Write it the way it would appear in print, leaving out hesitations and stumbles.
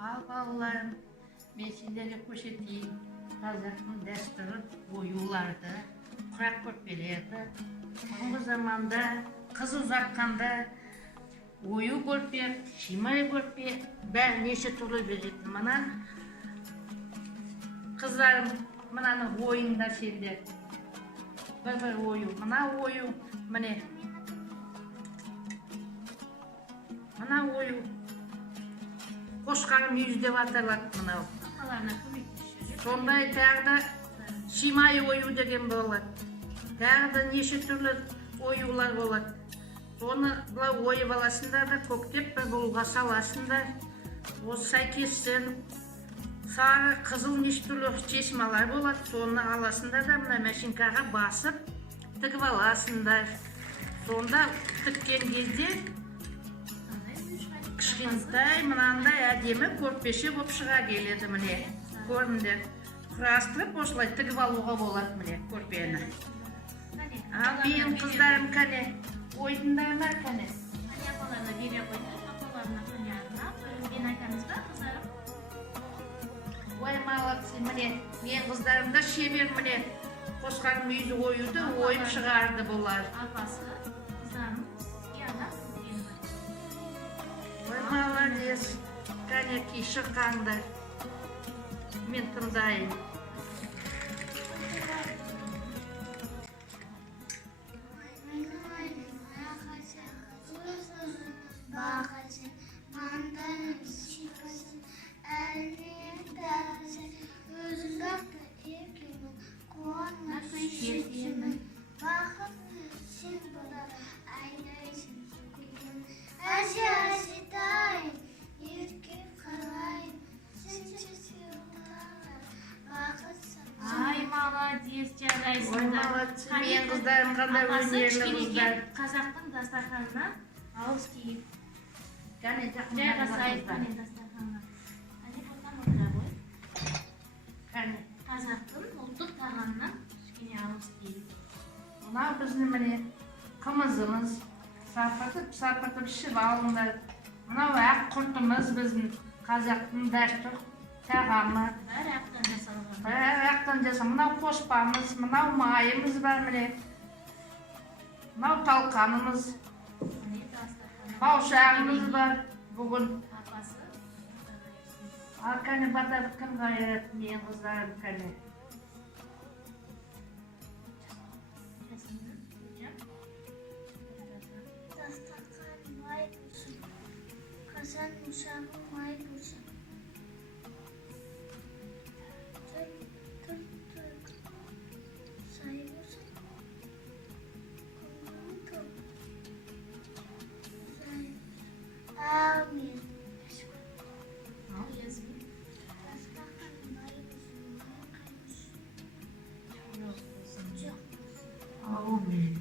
Al ballarım, men sizlerge көрсетейін қазақтың дәстүрі оюларды, құрақ көрпелерді. Бұрынғы заманда қыз ұзатқанда ою көрпе, шимай көрпе, бәрі неше түрлі беретін. Мына қыздарым, мынаны ойыңдар сендер. Бір ою, мына ою, міне. Мына ою қошқар мүйіз деп аталады мынау. Сондай тағы да шимай ою деген болады. Тағы да неше түрлі оюлар болады. Оны бұлай ойып аласыңдар да көктеп бір бұлға саласыңдар. Осы сәйкестен сары, қызыл неше түрлі чесмалар болады. Соны аласыңдар да мына машинкаға басып тігіп аласыңдар. Сонда тіккен кезде кішкентай мынандай әдемі көрпеше болып шыға келеді міне. Көріңдер. Құрастырып осылай тігіп алуға болады міне көрпені. Ал мен қыздарым кәне ойдыңдар ма кәне? Апаларына бере қойды, апаларына кәне арнап, мен айтамыз ба қыздарым? Ой, молодцы, міне мен қыздарым да шебер міне қошқар мүйіз оюды ойып шығарды бұлар. Апасы, қыздарым, сізге арнап Ой, молодец, кәнекей шыққаңдар. Мен тыңдайын. Ай, молодец, жарайсың. Ой, молодцы, мен қыздарым қандай өнерлі қыздар. Қазақтың дастарханына ауыз киіп. Кәне Жайға сайып кәне дастарханға. Кәне бұлтан отыра ғой. Кәне. Қазақтың ұлттық тағамынан кішкене ауыз киіп. Мынау біздің міне қымызымыз. Сапыртып ішіп алыңдар. Мынау ақ құртымыз біздің қазақтың дәстүр тағамы. Бәрі ақтан жасалған. Бәрі ақтан жасалған. Мынау қоспамыз, мынау майымыз бар міне. Мынау талқанымыз. Міне дастарханға. Баушағымыз бар бүгін. Апасы. Ал кәне батар кім қайрат мен қыздарым кәне. Дастархан май болсын, қазан ошағы май болсын. Түр сай болсын, көңілің көп. Әумин. Дастархан май болсын, май қайболсын. Жоқ болсын. Аумин.